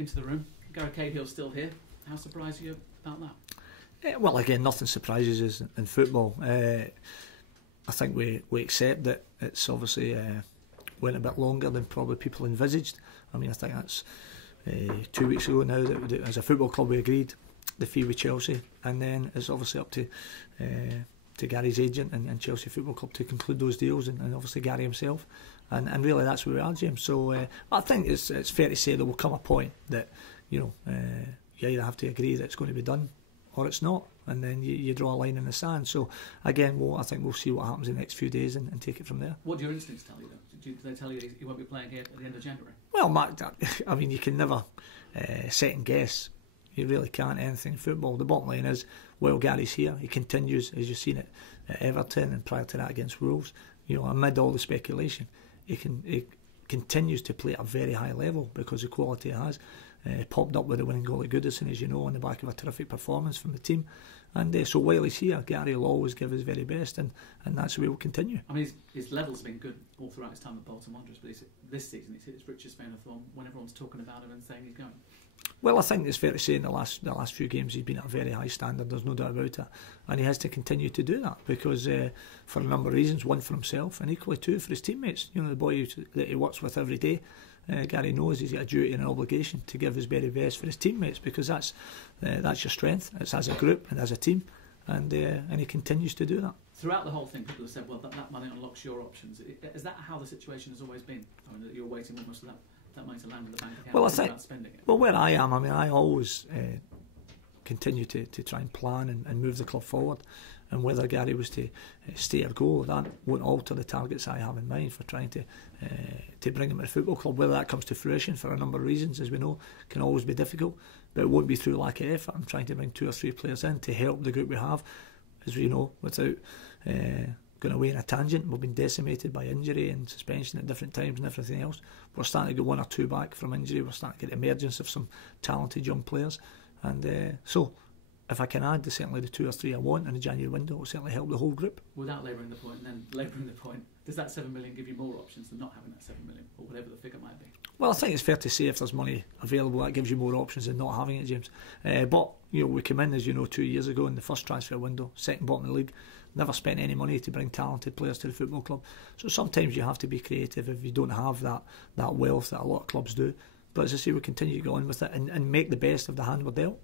into the room. Gary Cahill's still here. How surprised are you about that? Well, again, nothing surprises us in football. I think we accept that it's obviously went a bit longer than probably people envisaged. I mean, I think that's 2 weeks ago now that as a football club we agreed the fee with Chelsea, and then it's obviously up to Gary's agent and Chelsea Football Club to conclude those deals, and obviously Gary himself, and really that's where we are, James. So I think it's fair to say there will come a point that you either have to agree that it's going to be done or it's not, and then you draw a line in the sand. So again, I think we'll see what happens in the next few days and take it from there. What do your instincts tell you though? Do they tell you he won't be playing here at the end of January? Well, Mark, I mean, you can never second guess. You really can't anything in football. The bottom line is, while Gary's here, he continues, as you've seen it at Everton and prior to that against Wolves, amid all the speculation, he continues to play at a very high level because the quality he has. Popped up with the winning goal at Goodison, as you know, on the back of a terrific performance from the team. And so while he's here, Gary will always give his very best, and that's the way we'll continue. I mean, his levels have been good all throughout his time at Bolton Wanderers, but this season he's hit his richest vein of form when everyone's talking about him and saying he's going. Well, I think it's fair to say in the last few games he's been at a very high standard, there's no doubt about it, and he has to continue to do that because for a number of reasons, one for himself and equally two for his teammates, the boy that he works with every day. Gary knows he's got a duty and an obligation to give his very best for his teammates because that's your strength. It's as a group and as a team, and he continues to do that. Throughout the whole thing, people have said, well, that money unlocks your options. Is that how the situation has always been? I mean, that you're waiting almost for that money to land in the bank account without spending it? Well, where I am, I mean, I always continue to try and plan and move the club forward. And whether Gary was to stay or go, that won't alter the targets I have in mind for trying to bring him to the football club. Whether that comes to fruition for a number of reasons, as we know, can always be difficult. But it won't be through lack of effort. I'm trying to bring 2 or 3 players in to help the group we have, as we know, without going away in a tangent. We've been decimated by injury and suspension at different times and everything else. We're starting to get 1 or 2 back from injury. We're starting to get the emergence of some talented young players. And so if I can add certainly the 2 or 3 I want in the January window, it will certainly help the whole group. Without labouring the point, and then labouring the point, does that 7 million give you more options than not having that 7 million, or whatever the figure might be? Well, I think it's fair to say if there's money available, that gives you more options than not having it, James. But we came in, as you know, 2 years ago in the first transfer window, second bottom of the league, never spent any money to bring talented players to the football club. So sometimes you have to be creative if you don't have that wealth that a lot of clubs do. But as I say, we continue to go on with it and make the best of the hand we're dealt.